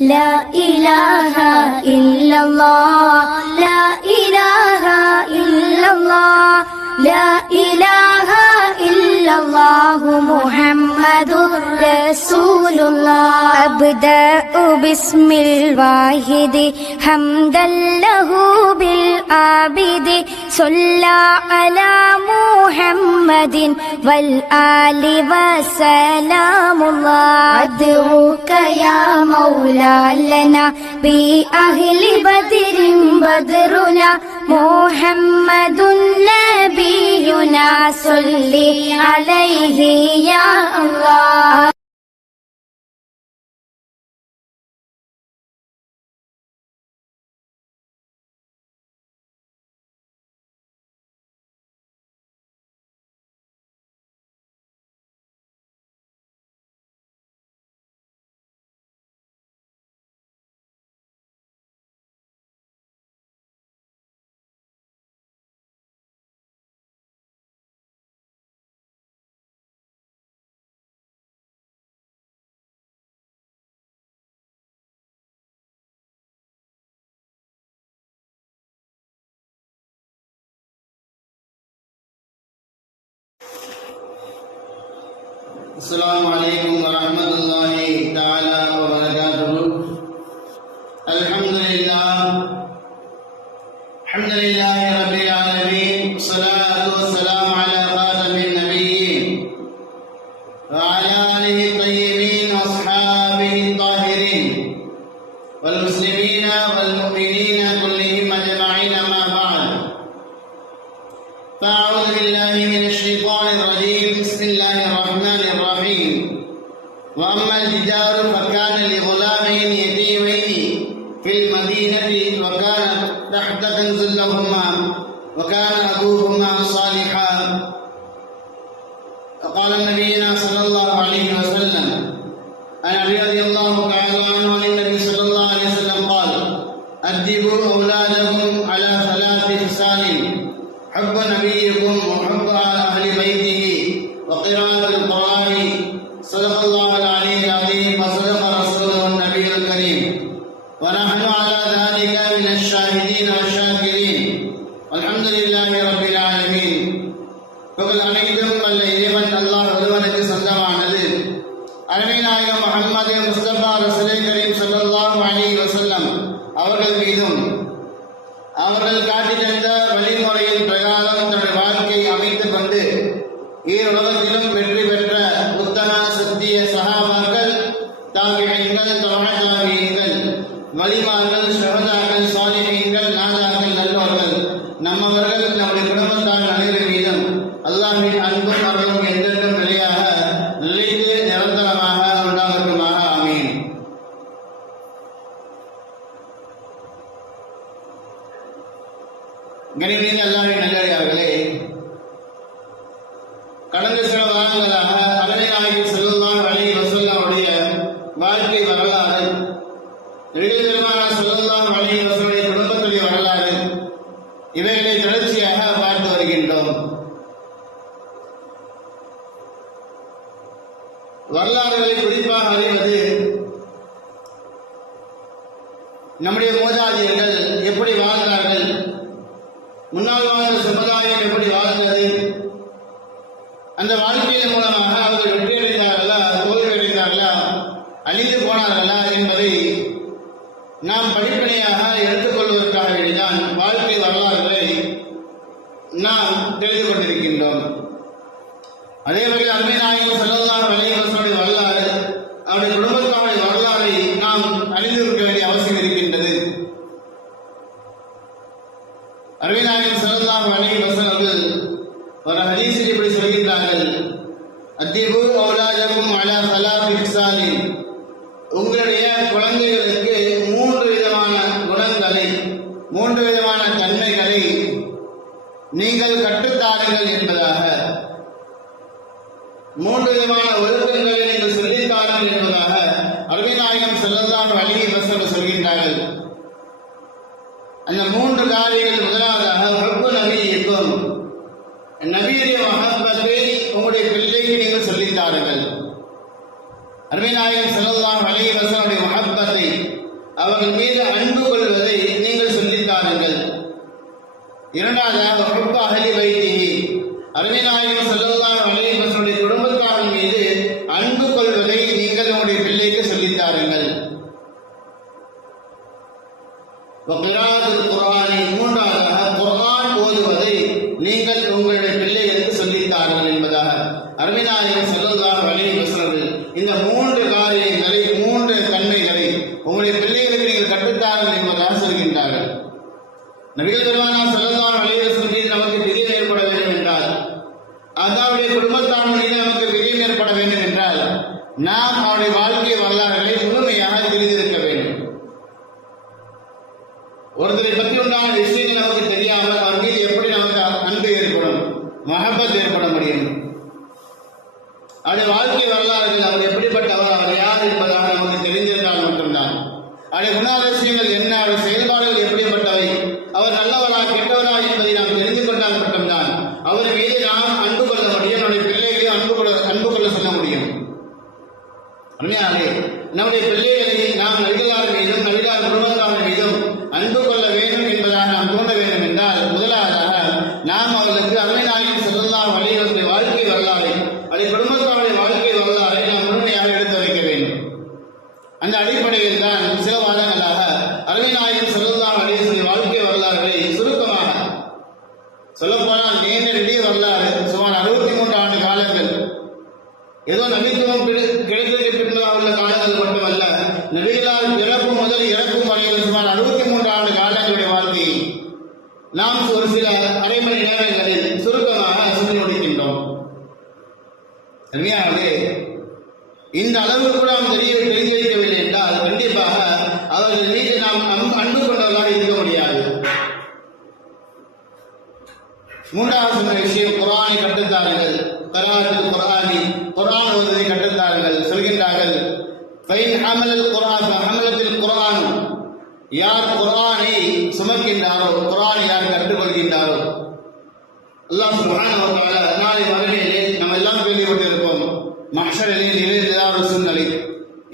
لا إله إلا الله لا إله إلا الله لا إله إلا الله محمد رسول الله أبدأ باسم الواحد حمدا له بالعابد صلى على محمد والآل وسلام الله أدعوك يا مولا لنا بأهل بدر بدرنا محمد نبينا صل عليه يا الله. السلام عليكم ورحمة الله تعالى وبركاته. الحمد لله رب العالمين، والصلاة والسلام على خاتم النبيين وعلى آله الطيبين وأصحابه الطاهرين والمسلمين والمؤمنين كلهم أجمعين. ما بعد، فأعوذ بالله من الشيطان الرجيم. بسم الله الرحمن الرحيم. وأما الجدار فكان لغلامين يتيمين في المدينة وكان تحت كنز لهما وكان أبوهما صالحا. وقال نبينا صلى الله عليه وسلم عن علي رضي الله تعالى عنه عن النبي صلى الله عليه وسلم قال: أدبوا أولادكم على 3 خصال: حب نبيكم وحب أهل بيته وقراءة القرآن. صدق الله العلي العظيم وصدق رسوله النبي الكريم، ونحن على ذلك من الشاهدين والشاكرين. والحمد لله رب العالمين. புகழ் அனைத்தும் வல்ல இறைவன் அல்லாஹ் ஒருவனுக்கு சொந்தமானது. அருமை நாயகம் முஹம்மது முஸ்தபா ரசூலே கரீம் ஸல்லல்லாஹு அலைஹி வஸல்லம் அவர்கள் மீதும் அவர்கள் காட்டி தந்த வழிமுறையின் பிரகாரம் தன்னுடைய வாழ்க்கையை அமைத்துக் கொண்டு ஈருலகத்திலும் வெற்றி பெற்ற உத்தம சத்திய சஹாபாக்கள், தாபிஈன்கள், தபஅ-தாபிஈன்கள், வலிமார்கள், ஷுஹதாக்கள், சாலிஹீன்கள், நாதாக்கள், நல்லோர்கள், நம்மவர்கள், நம்முடைய குடும்பத்தார் அனைவரின் மீதும் அல்லாஹ்வின் அன்பும் அருளும் என்றென்றும் நிலையாக நிலைத்து நிரந்தரமாக உண்டாகட்டுமாக. ஆமீன். கணினின் அல்லாஹ்வின் நல்லடியார்களே, கடந்த சில வாரங்களாக அருமை நாயகம் ஸல்லல்லாஹு அலைஹி வஸல்லம் அவருடைய வாழ்க்கை வரலாறு, நபிகள் பெருமானார் ஸல்லல்லாஹு அலைஹி வஸல்லம் குடும்பத்துடைய வரலாறு, இவைகளை தொடர்ச்சியாக பார்த்து வருகின்றோம். வரலாறுகளை குறிப்பாக அறிவது, நம்முடைய மூதாதையர்கள் எப்படி வாழ்ந்தார்கள், முன்னால் வாழ்ந்த சமுதாயம் எப்படி வாழ்ந்தது, அந்த வாழ்க்கையின் மூலமாக அவர்கள் வெற்றியடைந்தார்களா, தோல்வியடைந்தார்களா, அழிந்து போனார்களா என்பதை நாம் படிப்பனையாக எடுத்துக்கொள்வதற்காக வேண்டிதான் வாழ்க்கை வரலாறுகளை நாம் தெரிந்து கொண்டிருக்கின்றோம். அதே வகையில் அருமை நாயகம் ஸல்லல்லாஹு அலைஹி வஸல்லம் வரலாறு, அவருடைய குடும்பத்தாருடைய வரலாறை நாம் அறிந்திருக்க வேண்டிய அவசியம் இருக்கின்றது. அருமை நாயகம் ஸல்லல்லாஹு அலைஹி வஸல்லம் அவர்கள் ஒரு ஹதீஸில் இப்படி சொல்கின்றார்கள்: அத்திபு அவுலாதக்கும் அலா 3 ஹிசாலின். உங்களுடைய குழந்தைகளுக்கு 3 விதமான குணங்களை, 3 விதமான தன்மைகளை நீங்கள் கற்றுத்தாருங்கள் என்பதாக, 3 விதமான ஒழுக்கங்களை நீங்கள் சொல்லித்தாருங்கள் என்பதாக அருமை நாயகம் ஸல்லல்லாஹு அலைஹி வஸல்லம் சொல்கின்றார்கள். அந்த 3 காரியங்கள், முதலாவதாக ஹுப்பு நபியிக்கும், நபியுடைய மஹப்பத்தை உங்களுடைய பிள்ளைக்கு நீங்கள் சொல்லித்தாருங்கள். அருமைநாயகம் ஸல்லல்லாஹு அலைஹி வஸல்லம் முஹப்பத்தை, அவர்கள் மீது அன்பு கொள்வதை நீங்கள் சொல்லித்தாருங்கள். இரண்டாவதாக ஹுப்ப அஹ்லி பைத்திஹி, அருமைநாயகம் ஸல்லல்லாஹு அலைஹி வஸல்லம் குடும்பத்தாரின் மீது அன்பு கொள்வதை நீங்கள் உங்களுடைய பிள்ளைக்கு சொல்லித்தாருங்கள். மூன்றாவதாக குர்ஆன் ஓதுவதை நீங்கள் உங்களுடைய பிள்ளைகளுக்கு சொல்லித்தார்கள் என்பதாக அருமைநாயகம் ஸல்லல்லாஹு அலைஹி வஸல்லம் இந்த மூன்று காரியங்களை, மூன்று தன்மைகளை உங்களுடைய பிள்ளைகளுக்கு நீங்கள் கற்றுத்தார்கள் என்பதாக சொல்கின்றார்கள். நபிகள் பெருமானார் ஸல்லல்லாஹு அலைஹி வஸல்லம் மீது நமக்கு பிரியம் ஏற்பட வேண்டும் என்றால், அல்லாஹ்வுடைய குடும்பத்தார் மீது நமக்கு பிரியம் ஏற்பட வேண்டும் என்றால், நாம் அவருடைய வாழ்க்கை வரலாறுகளை முழுமையாக தெரிந்திருக்க வேண்டும். ஒருத்தரை பற்றி உண்டான விஷயங்கள் நமக்கு தெரியாமல் அவர் மீது எப்படி நமக்கு அன்பு ஏற்படும், மஹப்பத் ஏற்பட முடியும்? அவருடைய வாழ்க்கை வரலாறுகள், அவர் எப்படிப்பட்டவர், அவர் யார் என்பதாக நமக்கு தெரிந்திருந்தால் மட்டும்தான். அவருடைய குணாதிசயங்கள் என்ன, அவருடைய செயல்பாடுகள் எப்படிப்பட்டவை, அவர் நல்லவரா கெட்டவரா என்பதை நாம் தெரிந்து கொண்டால் மட்டும்தான் அவர் மீது நாம் அன்பு கொள்ள முடியும், நம்முடைய பிள்ளைகளையும் அன்பு கொள்ள சொல்ல முடியும். நம்முடைய பிள்ளைகளை நாம் நபிகளார் மீதும் நபிகளார் குடும்பத்தார் மீதும் அன்பு கொள்ள வேண்டும் என்பதாக நாம் தூண்ட வேண்டும் என்றால், முதலாவதாக நாம் அவர்களுக்கு அருமைநாயகம் ஸல்லல்லாஹு அலைஹி வஸல்லம் வாழ்க்கை வரலாறை, அதை குடும்பத்தாருடைய வாழ்க்கை வரலாறை நாம் முழுமையாக எடுத்து வைக்க வேண்டும். அந்த அடிப்படையில் தான் சில வாரங்களாக அருமைநாயகம் ஸல்லல்லாஹு அலைஹி வஸல்லம் வாழ்க்கை வரலாறுகளை சுருக்கமாக சொல்லப்போனால் நீண்ட நெடிய வரலாறு, சுமார் 63 ஆண்டு காலங்கள், ஏதோ நபித்துவம் கிடைத்ததற்கு பின்னால் உள்ள காலங்கள் மட்டுமல்ல, நபிகளார் பிறப்பு முதல் இறக்கும் வரையில் சுமார் 63 ஆண்டு காலங்களுடைய வாழ்க்கையை நாம் ஒரு சில அரை மணி நேரங்களில் சுருக்கமாக சொல்லி முடிக்கின்றோம். இந்த அளவு கூட நாம் தெரிந்து வைக்கவில்லை என்றால் கண்டிப்பாக அவர்கள் மீது நாம் அன்பு கொண்டவர்களாக இருக்க முடியாது. மூன்றாவது சொன்ன விஷயம், குர்ஆனை கற்றுத்தார்கள். கராஅத்துல் குர்ஆனி, குர்ஆன் ஓதுவதை கற்றுத்தார்கள். சொல்கின்றார்கள், ஃபைன் ஹமலல் குர்ஆன் ஃபஹமலத்துல் குர்ஆன், யார் குர்ஆனை சுமக்கின்றாரோ, குர்ஆனை யார் கற்றுக்கொள்கின்றாரோ, அல்லாஹ் சுப்ஹானஹு வ தஆலா நாளை மறுமையிலே நம்ம எல்லாம் கேள்விப்பட்டிருப்போம், மஹ்ஷரிலே நிலையில்லாத சூழ்நிலை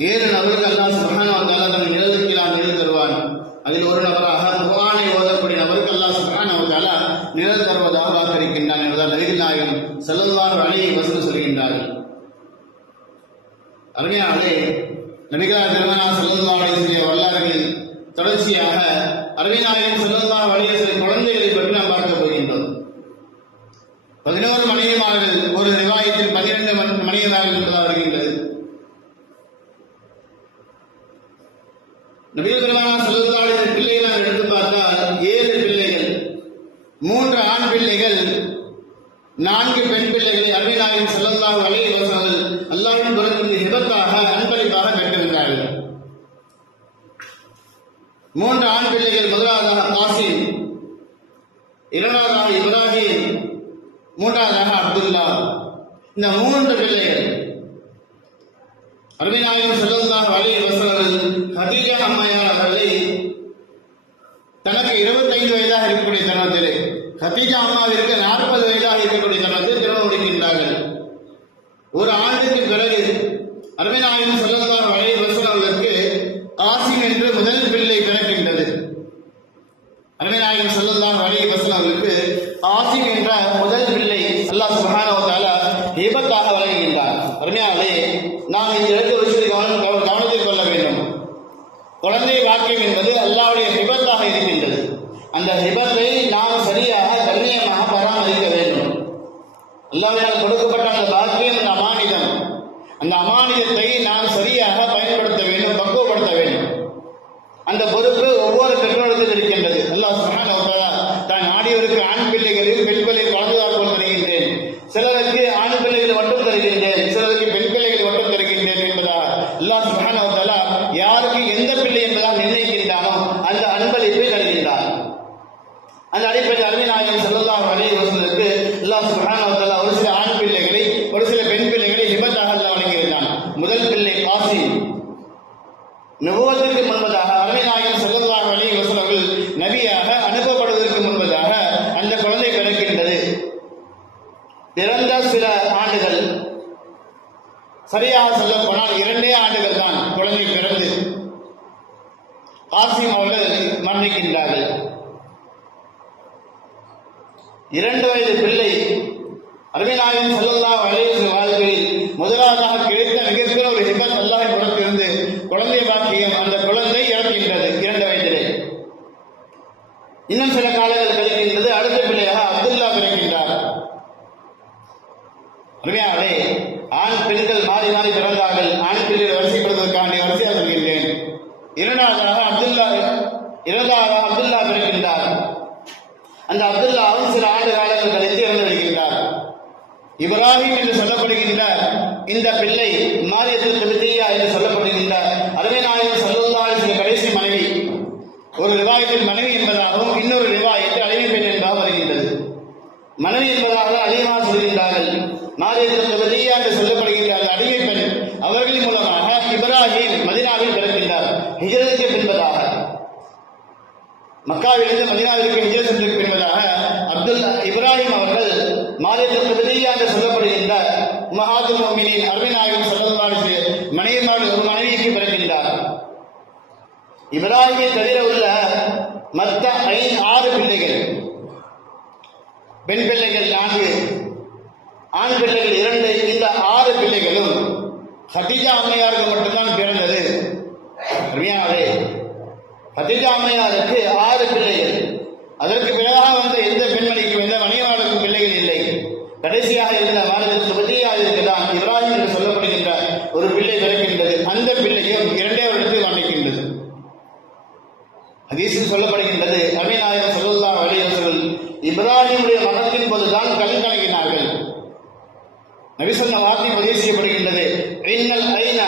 7 நபருக்கு அல்லாஹ் சுப்ஹானஹு வ தஆலா தன் நிழலுக்கெல்லாம் நிழல் தருவான். அதில் ஒரு நபராக குர்ஆனை ஓதக்கூடிய நபருக்கு அல்லாஹ் சுப்ஹானஹு வ தஆலா நிழல் தருவதாக வாக்களிக்கின்றான் என்பதால் நபிகள் நாயகம் ஸல்லல்லாஹு அலைஹி வஸல்லம் சொல்கின்றார்கள். அருமையானே, நபிகளார் பெருமானார் ஸல்லல்லாஹு அலைஹி வஸல்லம் வரலாறுகளில் தொடர்ச்சியாக அருமைநாயகம் ஸல்லல்லாஹு அலைஹி வஸல்லம் குழந்தைகளை பற்றி நாம் பார்க்க போகின்றோம். 11 மனைவிமார்கள், ஒரு ரிவாயத்தில் 12 மனைவிமார்கள் என்பதாக வருகின்றது. நபிகள் பெருமானார் ஸல்லல்லாஹு அலைஹி வஸல்லம் பிள்ளைகளை நாம் எடுத்து பார்த்தால் 7 பிள்ளைகள், 3 ஆண் பிள்ளைகள், 4 பெண் பிள்ளைகளை அருமைநாயகம் ஸல்லல்லாஹு அலைஹி வஸல்லம் அல்லாஹ்வின் புறத்திலிருந்து ஹிபத்தாக, அன்பளிப்பாக பெற்றிருந்தார்கள். 3 ஆண் பிள்ளைகள், முதலாவதாக காசிம், இரண்டாவதாக இப்ராஹிம், மூன்றாவதாக அப்துல்லா. இந்த 3 பிள்ளைகள் அருமைநாயகம் ஸல்லல்லாஹு அலைஹி வஸல்லம் ஹதீஜா அம்மையார் அவர்களை தனக்கு 25 வயதாக இருக்கக்கூடிய தருணத்திலே, ஹதீஜா அம்மாவிற்கு 40 வயதாக இருக்கக்கூடிய தருணத்தில் திருமணம் முடிக்கின்றார்கள். ஒரு ஆண்டுக்கு பிறகு அருமைநாயகம் ஸல்லல்லாஹு அலைஹி வஸல்லம் அவர்களுக்கு காசிம் என்று முதல் பிள்ளை பிறக்கின்றது. அருமைநாயகம் ஸல்லல்லாஹு அலைஹி வஸல்லம் அவர்களுக்கு காசிம் என்ற முதல் பிள்ளை அல்லாஹ் சுப்ஹானஹு வ தஆலா ஹிபத்தாக வழங்குகின்றார். அருமையானே, நாம் இந்த 2 விஷயத்தை கவனத்தில் கொள்ள வேண்டும். குழந்தை வாக்கியம் என்பது அல்லாஹ்வுடைய ஹிபத்தாக இருக்கின்றது. அந்த ஹிபத்தை நாம் சரியாக கண்ணியமாக பராமரிக்க வேண்டும். அல்லாஹ்வால் கொடுக்கப்பட்ட அந்த பாக்கியம், அந்த அமானிதம், அந்த அமானிதத்தை நாம் சரியாக பயன்படுத்த வேண்டும், பக்குவப்படுத்த வேண்டும். அந்த பொறுப்பு ஒவ்வொரு பெற்றோருக்கும் இருக்கின்றது. அல்லாஹ் சுப்ஹானஹு வ தஆலா தான் ஆடியோருக்கு ஆண் பிள்ளைகளையும் பெண் பிள்ளை குழந்தையால் தருகின்றேன், சிலருக்கு ஆண் பிள்ளைகள் மட்டும் தருகின்றேன், சிலருக்கு பெண் பிள்ளைகள் மட்டும் தருகின்றேன் என்பதா அல்லாஹ் சுப்ஹானஹு வ தஆலா யாருக்கு எந்த பிள்ளை என்பதால் நிர்ணயிக்கின்றானோ அந்த அன்பளிப்பை தருகின்றார். அந்த அடிப்படையில் அருமைநாயகம் ஸல்லல்லாஹு அலைஹி வஸல்லுக்கு அல்லாஹ் சுப்ஹானஹு வ தஆலா ஒரு சில ஆண் பிள்ளைகளை, ஒரு சில பெண் பிள்ளைகளை ஹிபத்தாக அல்லாஹ் வழங்கியிருந்தான். முதல் பிள்ளை காசிம். நபுவத்துக்கு முன்பதாக அருமைநாயகம் ஸல்லல்லாஹு அலைஹி வஸல்லம் நபியாக அனுப்பப்படுவதற்கு முன்பதாக அந்த குழந்தை பிறக்கின்றது. பிறந்த சில ஆண்டுகள் சரியாக சொல்ல போனால் 2 ஆண்டுகள் தான் குழந்தை பிறந்து காசிம் அவர்கள் மரணிக்கின்றார்கள். 2 வயது பிள்ளை அருமைநாயகம் ஸல்லல்லாஹு அலைஹி வஸல்லம் வாழ்க்கையில் முதலாவதாக கிடைத்த மிகப்பெரிய ஒரு ஹிபத் அல்லாஹ்வின் புறத்திலிருந்து குழந்தை பாக்கியம். அந்த குழந்தை இறக்கின்றது 2 வயதிலே. இன்னும் சில காலங்கள் கழிக்கின்றது. அடுத்த பிள்ளையாக அப்துல்லா பிறக்கின்றார். அருமையாளே, ஆண் பெண்கள் மாறி மாறி பிறந்தார்கள். ஆண் பிள்ளைகளை வரிசைப்படுவதற்காண்டி வரிசையாக சொல்கின்றேன். இரண்டாவதாக அப்துல்லா பிறக்கின்றார். அந்த அப்துல்லாவும் சில ஆண்டு காலங்கள் கழித்து இறந்து விடுகின்றார். இப்ராஹிம் என்று சொல்லப்படுகின்ற இந்த பிள்ளை மாரியத்துல் கிப்திய்யா என்று சொல்லப்படுகின்ற அருமைநாயகம் ஸல்லல்லாஹு அலைஹி வஸல்லம் கடைசி மனைவி. ஒரு ரிவாயத்தில் மனைவி என்பதாகவும் இன்னொரு ரிவாயத்தில் அடிமை பெண் என்பதாக வருகின்றது. மனைவி என்பதாக அதிகமாக சொல்கின்றார்கள். மாரியத்துல் கிப்திய்யா என்று சொல்லப்படுகின்ற அந்த அடிமை பெண் அவர்களின் மூலமாக இப்ராஹிம் மதீனாவில் பிறக்கின்றார். ஹிஜ்ரத்துக்கு பின்பதாக, மக்காவிலிருந்து மதீனாவிற்கு ஹிஜ்ரத் என்பதாக இப்ராஹிம் அவர்கள் மாரியத்துல் கிப்திய்யா என்று சொல்லப்படுகின்ற உம்மஹாத்துல் முஃமினீன் அருமைநாயகம் ஸல்லல்லாஹு அலைஹி வஸல்லம் மனைவிக்கு பிறக்கின்றார். இப்ராஹிமை தவிர உள்ள மற்ற 6 பிள்ளைகள், பெண் பிள்ளைகள் 4, ஆண் பிள்ளைகள் 2, இந்த 6 பிள்ளைகளும் ஹதீஜா அம்மையாருக்கு மட்டும்தான் பிறந்தது. ஹதீஜா அம்மையாருக்கு 6 பிள்ளைகள். அதற்கு பிறகாக வந்த எந்த பெண்மணிக்கும் எந்த மனைவாளுக்கும் பிள்ளைகள் இல்லை. கடைசியாக இருந்த மாரியத்துல் கிப்திய்யாவிற்கு தான் இப்ராஹிம் என்று சொல்லப்படுகின்ற ஒரு பிள்ளை பிறக்கின்றது. அந்த பிள்ளையும் 2 வருடத்தில் மரணிக்கின்றது. ஹதீஸில் சொல்லப்படுகின்றது, அருமைநாயகம் ஸல்லல்லாஹு அலைஹி வஸல்லம் இப்ராஹிமுடைய மரணத்தின் போதுதான் கண் கலங்கினார்கள். நபி சொன்ன வார்த்தை பதிவு செய்யப்படுகின்றது, இன்னல் ஐன,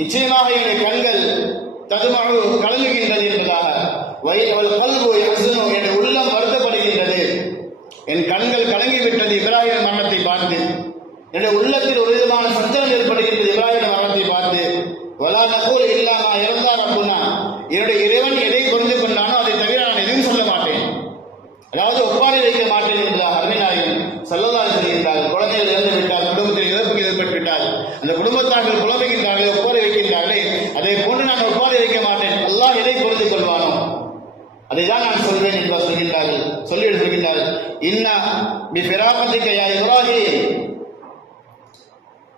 நிச்சயமாக என்னுடைய கண்கள் ததுமு கலங்குகின்றது என்பதாக. வல் கல்பு யஹ்ஸனு, என் உள்ளம் வருத்தப்படுகின்றது. என் கண்கள் கலங்கிவிட்டது இப்ராஹிம் மரணத்தை பார்த்து. என்னுடைய உள்ளத்தில் ஒரு விதமான சஞ்சலம் ஏற்படுகின்றது இப்ராஹிம் மரணத்தை பார்த்து. வலா நகூல் இல்லா மா யர்தா ரப்புனா, என்னுடைய இறைவன் எதை புரிந்து கொண்டானோ அதை தவிர நான் எதுவும் சொல்ல மாட்டேன், அதாவது ஒப்பாரி வைக்க மாட்டேன் என்பதாக அருமைநாயகம் ஸல்லல்லாஹு அலைஹி வஸல்லம் சொல்கின்றார்கள். குழந்தைகள் இறந்து விட்டால், குடும்பத்தில் இழப்புக்கு ஏற்பட்டுவிட்டால் அந்த குடும்பத்தார்கள் புலம்புகின்றார்களே, ஒப்பாரி வைக்கின்றார்களே, அதை போன்று நான் ஒப்பாரி வைக்க மாட்டேன். அல்லாஹ் எதை புரிந்து கொள்வானோ அதைதான் நான் சொல்வேன் என்பதாக சொல்கின்றார்கள். சொல்லி சொல்கின்றார்கள், இன்னா பி ஃபிராகத்திக யா இப்ராஹிம்,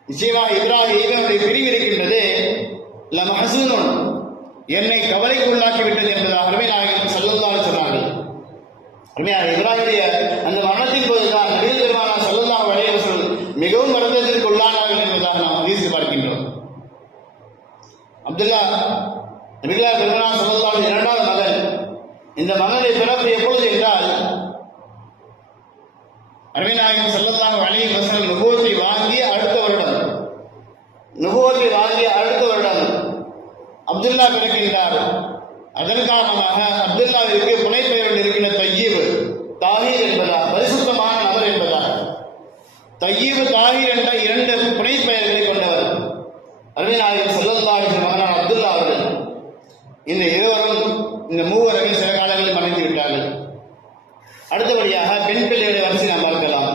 நிச்சயமாக இப்ராஹிம் பிரிவு இருக்கின்றது, லமஹ்ஸூனுன், என்னை கவலைக்கு உள்ளாக்கி விட்டது என்பதாக அருமைநாயகம் ஸல்லல்லாஹு அலைஹி சொன்னார்கள். அருமையாக இப்ராஹிமுடைய அந்த மரணத்தின் போதுதான் நபி பெருமானார் ஸல்லல்லாஹு அலைஹி வஸல்லம் மிகவும் வருத்தத்திற்கு உள்ளானார்கள் என்பதாக நாம் ஹதீஸில் பார்க்கின்றோம். அப்துல்லா நபிகள் பெருமானார் ஸல்லல்லாஹு அலைஹி 2வது மகன். இந்த மகனை பிறப்பு எப்பொழுது என்றால், அருமைநாயகம் ஸல்லல்லாஹு அலைஹி வஸல்லம் நுபுவத்தை வாங்கி அடுத்த வருடம் அப்துல்லா பிறக்கின்றார். அதன் காரணமாக அப்துல்லாவிற்கு புனைப்பெயர் இருக்கின்ற தய்யீப், தாஹீர் என்பதாக, பரிசுத்தமான நபர் என்பதாக. தய்யீப், தாஹீர் என்ற 2 புனைப்பெயர்களை கொண்டவர் அருமைநாயகம் ஸல்லல்லாஹு அலைஹி வஸல்லம் அப்துல்லா அவர்கள். இந்த இருவரும், இந்த மூவரையும் சில காலங்களில் மறைந்து விட்டார்கள். அடுத்தபடியாக பெண் பிள்ளைகளை வரிசை நாம் பார்க்கலாம்.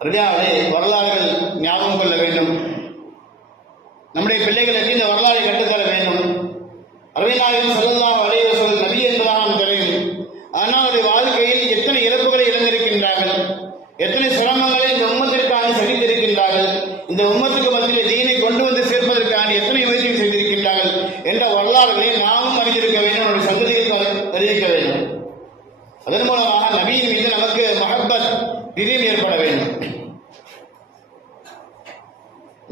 அருமையானவர்களே, வரலாறுகள் ஞாபகம் கொள்ள வேண்டும். நம்முடைய பிள்ளைகளுக்கு இந்த வரலாறை கற்றுத்தர வேண்டும். அருமைநாயகம் ஸல்லல்லாஹு அலைஹி வஸல்லம் நபி என்பதாக நாம் தெரியும். ஆனால் அவருடைய வாழ்க்கையில் எத்தனை இழப்புகளை இழந்திருக்கின்றார்கள், எத்தனை சிரமங்களை இந்த உம்மத்திற்காக சகித்திருக்கின்றார்கள், இந்த உம்மத்துக்கு மத்தியிலே தீனை கொண்டு வந்து சேர்ப்பதற்காக எத்தனை முயற்சிகள் செய்திருக்கின்றார்கள் என்ற வரலாறுகளை நாமும் அறிந்திருக்க வேண்டும், நம்முடைய சந்ததியில் தெரிவிக்க வேண்டும். அதன் மூலமாக நபியின் மீது நமக்கு மஹப்பத், பிரியம் ஏற்பட வேண்டும்.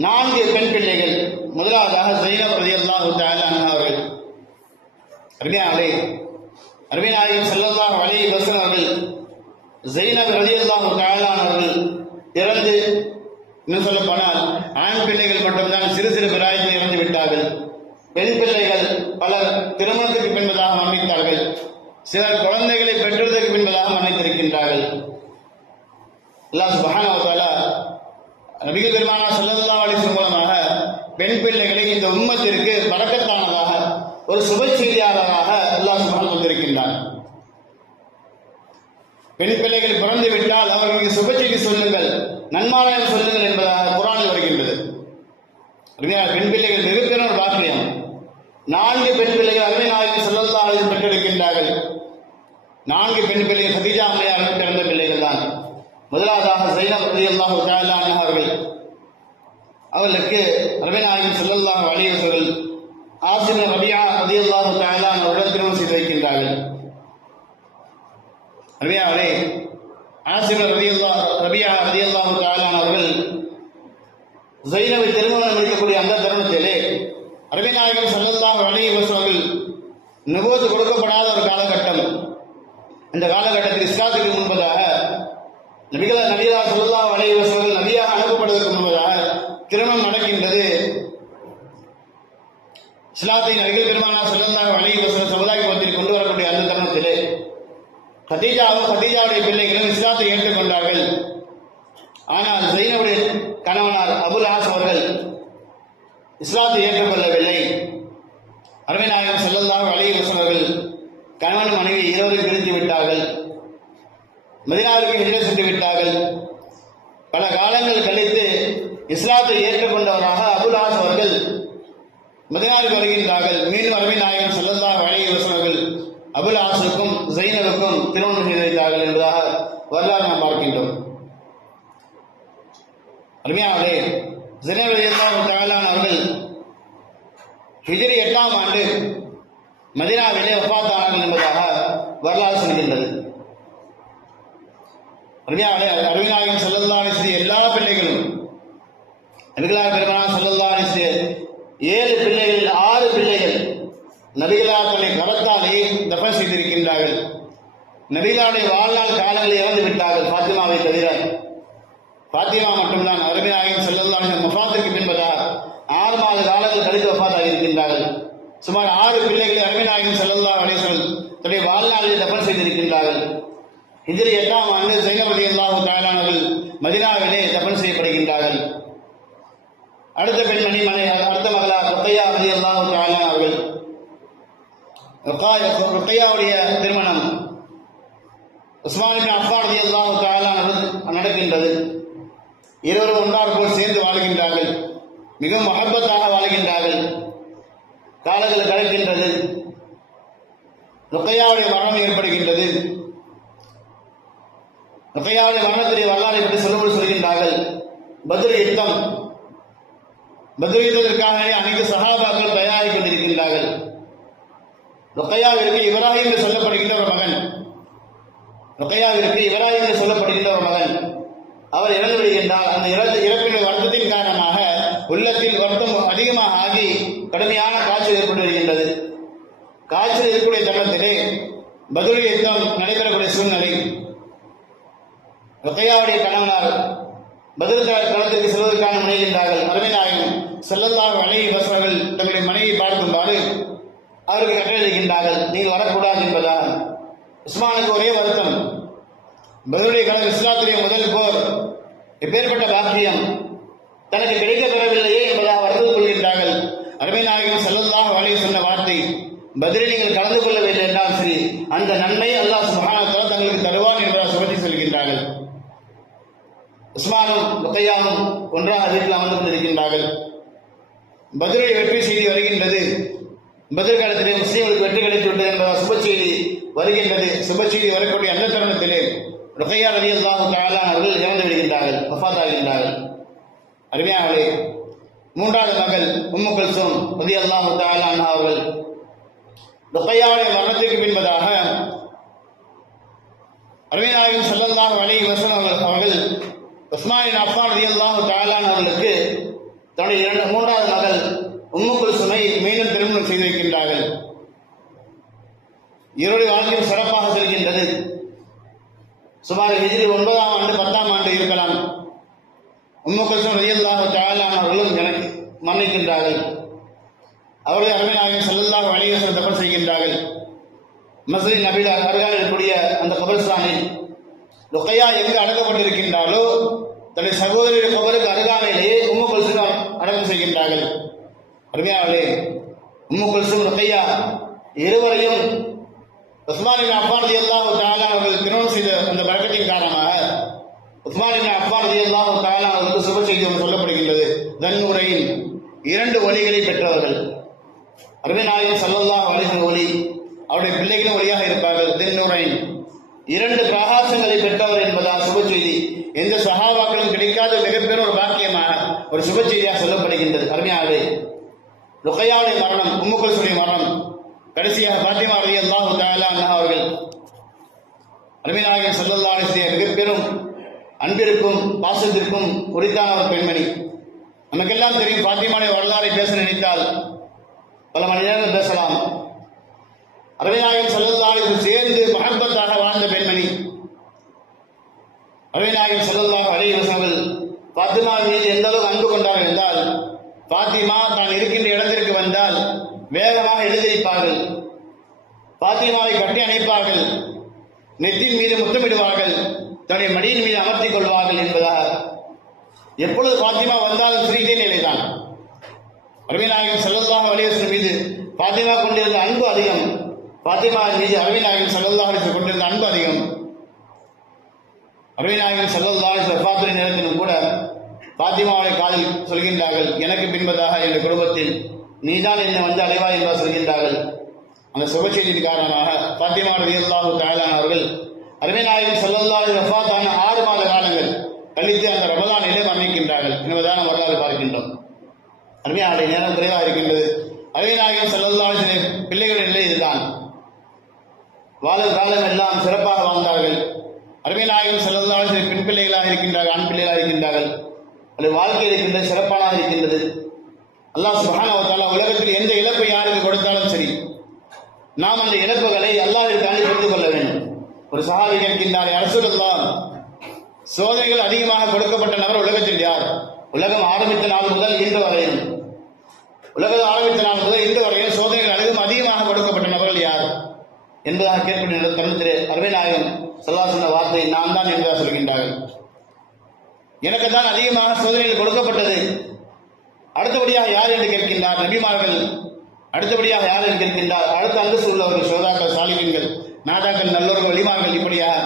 4 பெண் பிள்ளைகள். முதலாவதாக ஸைனப் ரலியல்லாஹு தஆலா அன்ஹா அவர்கள். அருமைநாயகம் ஸல்லல்லாஹு அலைஹி வஸல்லம் அவர்கள் ஸைனப் ரலியல்லாஹு தஆலா அவர்கள் இறந்து, இன்னும் சொல்ல போனால் ஆண் பிள்ளைகள் மட்டும்தான் சிறு சிறு பிராயத்தில் இறந்து விட்டார்கள். பெண் பிள்ளைகள் பலர் திருமணத்துக்கு பின்பதாக மரணித்தார்கள். சிலர் குழந்தைகளை பெற்றதற்கு பின்பதாக மரணித்திருக்கின்றார்கள். அல்லாஹ் சுப்ஹானஹு வ தஆலா நபிகள் பெருமானார் ஸல்லல்லாஹு அலைஹி வஸல்லம் மூலமாக பெண் பிள்ளைகளை இந்த உம்மத்திற்கு பரக்கத்தானதாக, ஒரு சுப செய்தியாளராக அல்லாஹ் சுப்ஹானஹு வ தஆலா இருக்கின்றார். பெண் பிள்ளைகள் பிறந்து விட்டால் அவர்களுக்கு சுப செய்தி சொல்லுங்கள், நன்மாராயம் சொல்லுங்கள் என்பதாக குர்ஆனில் வருகின்றது. பெண் பிள்ளைகள் இருக்கிற ஒரு பாக்கியம். 4 பெண் பிள்ளைகள் அருமை நாயகம் ஸல்லல்லாஹு அலைஹி வஸல்லம் பெற்றெடுக்கின்றார்கள். 4 பெண் பிள்ளைகள் கதீஜா அம்மையார் பிறந்த பிள்ளைகள் தான். முதலாவதாக ஸைனப் ரலியல்லாஹு தஆலா அன்ஹா அவர்களுக்கு அருமை நாயகம் ஸல்லல்லாஹு அலைஹி வஸல்லம் ஆசிம் ரபியா ரலியல்லாஹு தஆலா அவருடன் திருமணம் செய்து வைக்கின்றார்கள். ரபியாவே ஆசிம் ரபியா ரலியல்லாஹு தஆலா அவர்கள் ஸைனபை திருமணம் முடிக்கக்கூடிய அந்த தருணத்திலே அருமை நாயகம் ஸல்லல்லாஹு அலைஹி வஸல்லம் நபுவத் கொடுக்கப்படாத ஒரு காலகட்டம். இந்த காலகட்டத்தில் இஸ்லாத்துக்கு முன்பதாக நபிகளார் ஸல்லல்லாஹு அலைஹி வஸல்லம் நபியாக அனுப்பப்படுவதற்கு முன்பதாக திருமணம் நடக்கின்றது. இஸ்லாத்தை நபிகள் பெருமானார் ஸல்லல்லாஹு அலைஹி வஸல்லம் சமுதாயத்தில் கொண்டு வரக்கூடிய அந்த தருணத்திலே கதீஜாவுடைய பிள்ளைகளும் இஸ்லாத்தை ஏற்றுக்கொண்டார்கள். ஆனால் ஸைனபுடைய கணவனார் அபுல் ஆஸ் அவர்கள் இஸ்லாத்தை ஏற்றுக்கொள்ளவில்லை. அருமை நாயகம் ஸல்லல்லாஹு அலைஹி வஸல்லம் அவர்கள் கணவன் மனைவி இருவரும் பிரிந்து விட்டார்கள். மதீனாவுக்கு ஹிஜ்ரத் சென்று விட்டார்கள். பல காலங்கள் கழித்து இஸ்லாத்தை ஏற்றுக்கொண்டவராக அபுல் ஆஸ் அவர்கள் மதீனாவுக்கு வருகின்றார்கள். மீண்டும் அருமை நாயகம் ஸல்லல்லாஹு அலைஹி வஸல்லம் அவர்கள் அபுல் ஆஸுக்கும் ஸைனபுக்கும் திருமணம் செய்து வைத்தார்கள் என்பதாக வரலாறு நாம் பார்க்கின்றோம். அருமையானே, ஸைனப் ரலியல்லாஹு தஆலா அவர்கள் ஹிஜ்ரி 8ஆம் ஆண்டு மதீனாவிலே வஃபாத்தானார்கள் என்பதாக வரலாறு சொல்கின்றது. அருமை நாயகம் ஸல்லல்லாஹு அலைஹி வஸல்லம் எல்லா பிள்ளைகளும் நபிகளார் பெருமானார் ஸல்லல்லாஹு அலைஹி வஸல்லம் 7 பிள்ளைகள் 6 பிள்ளைகள் நபிகளார் தன்னை கரத்தாலே தஃபன் செய்திருக்கின்றார்கள். நபிகளாருடைய வாழ்நாள் காலங்களில் இறந்து விட்டார்கள் ஃபாத்திமாவை தவிர. ஃபாத்திமா மட்டும்தான் அருமை நாயகம் ஸல்லல்லாஹு அலைஹி வஸல்லம் வஃபாத்திற்கு பின்பதாக 6 மாத காலங்கள் கழித்து வஃபாத்தாகி இருக்கின்றார்கள். சுமார் 6 பிள்ளைகளை அருமை நாயகம் ஸல்லல்லாஹு அலைஹி வஸல்லம் தன்னுடைய வாழ்நாளில் தஃபன் செய்திருக்கின்றார்கள். ஹிஜ்ரி 8ஆம் ஆண்டு ஸைனப் ரலியல்லாஹு தஆலா அவர்கள் மதீனாவிலே தஃபன் செய்யப்படுகின்றார்கள். அடுத்த பெண்மணி அடுத்த மகளார் ருக்கையா ரலியல்லாஹு தஆலா அவர்கள் ருக்கையாவுடைய திருமணம் உஸ்மான் இப்னு அஃபான் ரலியல்லாஹு தஆலா நடக்கின்றது. இருவரும் ஒன்றார் போல் சேர்ந்து வாழ்கின்றார்கள். மிகவும் மஹப்பத்தாக வாழ்கின்றார்கள். காலங்கள் கடக்கின்றது. ருக்கையாவுடைய மரணம் ஏற்படுகின்றது. ருக்கையாவுடைய மரணத்துடைய வரலாறை பற்றி சொல்கின்றார்கள். பத்ர் யுத்தம், பத்ர் யுத்தத்திற்காக அனைத்து சஹாபாக்கள் தயாரிக் கொண்டிருக்கின்றார்கள். ருக்கையாவிற்கு இப்ராஹிம் என்று சொல்லப்படுகின்ற ஒரு மகன், அவர் இறந்து விடுகின்றார். அந்த இறப்பினுடைய வருத்தத்தின் காரணமாக உள்ளத்தில் வருத்தம் அதிகமாக ஆகி கடுமையான காய்ச்சல் ஏற்பட்டு வருகின்றது. காய்ச்சல் இருக்கக்கூடிய தருணத்திலே பத்ர் யுத்தம் நடைபெறக்கூடிய சூழ்நிலை. ருக்கையாவுடைய கணவனார் பத்ர் களத்திற்கு செல்வதற்கான முனைகின்றார்கள். அருமை நாயகம் ஸல்லல்லாஹு அலைஹி வஸல்லம் அவர்கள் தங்களுடைய மனைவி பார்க்குமாறு அவருக்கு கட்டளையிடுகின்றார்கள். நீங்கள் வரக்கூடாது என்பதால் உஸ்மானுக்கு ஒரே வருத்தம். பத்ருடைய களம் இஸ்லாத்துடைய முதல் போர், எப்பேற்பட்ட பாக்கியம் தனக்கு கிடைக்க பெறவில்லையே என்பதாக வருத்தம் கொள்கின்றார்கள். அருமை நாயகம் ஸல்லல்லாஹு அலைஹி சொன்ன வார்த்தை, பத்ரில் நீங்கள் கலந்து கொள்ளவில்லை என்றால் சரி, அந்த நன்மை அல்லாஹ் சுப்ஹானஹு வ தஆலா தங்களுக்கு தருவான் என்பதாக சுபத்தி சொல்கின்றார்கள். உஸ்மானும் ருக்கையாவும் ஒன்றாக வீட்டில் அமர்ந்து கொண்டிருக்கின்றார்கள். பத்ருடைய வெற்றி செய்தி வருகின்றது. பத்ர் காலத்திலே முஸ்லீம்களுக்கு வெற்றி கிடைத்து விட்டது என்பதால் சுப செய்தி வருகின்றது. சுப செய்தி வரக்கூடிய அந்த தருணத்திலே ருக்கையா ரலியல்லாஹு தஆலா அவர்கள் இறந்து விடுகின்றார்கள், வஃபாத்தாகின்றார்கள். அருமையானவர்களே, 3வது மகள் உம்மு குல்சூம் ரலியல்லாஹு தஆலா அன்ஹா அவர்கள் ருக்கையாவுடைய மரணத்திற்கு பின்பதாக அருமை நாயகம் ஸல்லல்லாஹு அலைஹி வஸல்லம் அவர்கள் உஸ்மான் இப்னு அஃபான் ரலியல்லாஹு தஆலா அவர்களுக்கு தன்னுடைய 3வது மகள் உம்மு குல்சூமை மீண்டும் திருமணம் செய்து வைக்கின்றார்கள். இருவருடைய வாழ்க்கையும் சிறப்பாக செல்கின்றது. சுமார் ஹிஜ்ரி 9ஆம் ஆண்டு 10ஆம் ஆண்டு இருக்கலாம். உம்மு குல்சூம் ரலியல்லாஹு தஆலா அவர்களும் எனக்கு மன்னிக்கின்றார்கள். அவருடைய அருமை நாயகம் ஸல்லல்லாஹு அலைஹி வஸல்லம் தஃபன் செய்கின்றார்கள். மஸ்ஜித் நபியில் அருகாமையில் இருக்கக்கூடிய அந்த கபர்ஸ்தானில் ருக்கையா எங்கு அடக்கப்பட்டிருக்கின்றாலோ தன்னுடைய சகோதரியுடைய கபருக்கு அருகாமையிலேயே உம்மு குல்சூம் அடக்கம் செய்கின்றார்கள். அருமையானவர்களே, உம்மு குல்சூம் ருக்கையா இருவரையும் உஸ்மான் இப்னு அஃபான் ரலியல்லாஹு தஆலா அவர்கள் திருமணம் செய்த அந்த அஃபான் ரலியல்லாஹு தஆலா அவர்களுக்கு சுப செய்தி சொல்லப்படுகின்றது. தன்னுரையின் 2 ஒலிகளை பெற்றவர்கள். அருமை நாயகம் ஸல்லல்லாஹு அலைஹி வஸல்லம் ஒலி, அவருடைய பிள்ளைகளும் ஒலியாக இருப்பார்கள். தன்னுரையின் 2 பிரகாசங்களை பெற்றவர் என்பதால் சுப செய்தி எந்த சஹாபாக்களும் கிடைக்காத மிகப்பெரும் ஒரு பாக்கியமாக ஒரு சுப செய்தியாக சொல்லப்படுகின்றது. அருமையாகவே ருக்கையாவுடைய மரணம், உம்மு குல்சூமுடைய மரணம், கடைசியாக பாத்திமா ரலியல்லாஹு தஆலா அன்ஹா அவர்கள் அருமை நாயகம் ஸல்லல்லாஹு அலைஹி வஸல்லம் மிகப்பெரும் அன்பிற்கும் பாசத்திற்கும் உரித்தான ஒரு பெண்மணி. நமக்கெல்லாம் தெரியும், பாத்திமாவுடைய வரலாறை பேச நினைத்தால் பல மணி நேரம் பேசலாம். அருமை நாயகம் ஸல்லல்லாஹு அலைஹி வஸல்லம் சேர்ந்து மஹப்பத்தாக வாழ்ந்த பெண்மணி. அருமை நாயகம் ஸல்லல்லாஹு அலைஹி வஸல்லம் பாத்திமா மீது எந்த அளவுக்கு அன்பு கொண்டார்கள் என்றால், பாத்திமா தான் இருக்கின்ற இடத்திற்கு வந்தால் வேகமாக எழுந்திருப்பார்கள், பாத்திமாவை கட்டி அணைப்பார்கள், நெத்தின் மீது முத்தமிடுவார்கள், தன்னுடைய மடியின் மீது அமர்த்திக் கொள்வார்கள் என்பதாக. எப்பொழுது பாத்திமா வந்தாலும் சிறிதே நிலைதான். அருமை நாயகம் ஸல்லல்லாஹு அலைஹி வஸல்லம் மீது பாத்திமா கொண்டிருந்த அன்பு அதிகம். பாத்திமா மீது அருமை நாயகம் ஸல்லல்லாஹு அலைஹி வஸல்லம் கொண்டிருந்த அன்பு அதிகம். அருமை நாயகம் ஸல்லல்லாஹு அலைஹி வஸல்லம் வஃபாத்துடைய நேரத்திலும் கூட பாத்திமாவுடைய காலில் சொல்கின்றார்கள், எனக்கு பின்பதாக என் குடும்பத்தில் நீதான் என்னை வந்து அடைவாய் என்பதாக சொல்கின்றார்கள். அந்த சுப செய்தியின் காரணமாக பாத்திமா ரலியல்லாஹு தஆலா அவர்கள் அருமை நாயகம் ஸல்லல்லாஹு அலைஹி வஸல்லம் வஃபாத்தான 6 மாத காலங்கள் கழித்து அந்த ரமலானிலே மரணிக்கின்றார்கள் என்பதான வரலாறு பார்க்கின்றோம். அருமையாவுடைய நேரம் குறைவாக இருக்கின்றது. அருமை நாயகம் ஸல்லல்லாஹு அலைஹி வஸல்லம் பிள்ளைகளின் நிலை இதுதான். வாழும் காலம் எல்லாம் சிறப்பாக வாழ்ந்தார்கள். அருமை நாயகம் ஸல்லல்லாஹு அலைஹி வஸல்லம் பெண் பிள்ளைகளாக இருக்கின்றார்கள், ஆண் பிள்ளைகளாக இருக்கின்றார்கள். அது வாழ்க்கை இருக்கின்றது, சிறப்பானதாக இருக்கின்றது. அல்லாஹ் சுப்ஹானஹு வ தஆலா உலகத்தில் எந்த இழப்பை யாருக்கு கொடுத்தாலும் சரி, நாம் அந்த இழப்புகளை அல்லாஹ்விற்காக புரிந்து கொள்ள வேண்டும். ஒரு சஹாபி கேட்கின்றார், யா ரசூலல்லாஹ், சோதனைகள் அதிகமாக கொடுக்கப்பட்ட நபர் உலகத்தில் யார்? உலகம் ஆரம்பித்த நாள் முதல் இன்று வரையும், உலகம் ஆரம்பித்த நாள் முதல் இன்று வரையும் சோதனைகள் அதிகமாக கொடுக்கப்பட்ட நபர்கள் யார் என்பதாக கேட்கின்ற தருணத்திலே அருமை நாயகம் ஸல்லல்லாஹு அலைஹி வஸல்லம் வார்த்தை நான் தான் என்பதாக சொல்கின்றார்கள். எனக்கு தான் அதிகமாக சோதனைகள் கொடுக்கப்பட்டது. அடுத்தபடியாக யார் என்று கேட்கின்றார். நபிமார்கள் அடுத்தபடியாக யார் என்று கேட்கின்றார். அடுத்த அந்தஸ்து உள்ளவர்கள் ஷோதாக்கள், சாலிஹீன்கள், நாதாக்கள், நல்லோர்கள், வலிமார்கள். இப்படியாக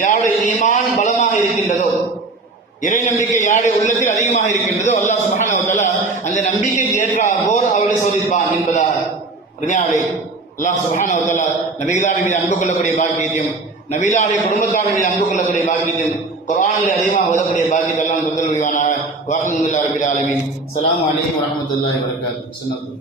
யாருடைய ஈமான் பலமாக இருக்கின்றதோ, இறை நம்பிக்கை யாருடைய உள்ளத்தில் அதிகமாக இருக்கின்றதோ, அல்லாஹ் சுப்ஹானஹு வ தஆலா அந்த நம்பிக்கைக்கு ஏற்றாற்போர் அவர்களை சோதிப்பான் என்பதாக. அருமையாவே அல்லாஹ் சுப்ஹானஹு வ தஆலா நபிகளாரின் மீது அன்பு கொள்ளக்கூடிய பாக்கியத்தையும், நபிகளாருடைய குடும்பத்தாரின் மீது அன்பு கொள்ளக்கூடிய பாக்கியத்தையும், குர்ஆனில் அதிகமாக ஓதக்கூடிய பாக்கியத்தை எல்லாம் தந்தல் புரிவானாக. வஹ்மத்துல்லாஹி ரப்பில் ஆலமீன். அஸ்ஸலாமு அலைக்கும் வரஹ்மத்துல்லாஹி வபரகாத்துஹு.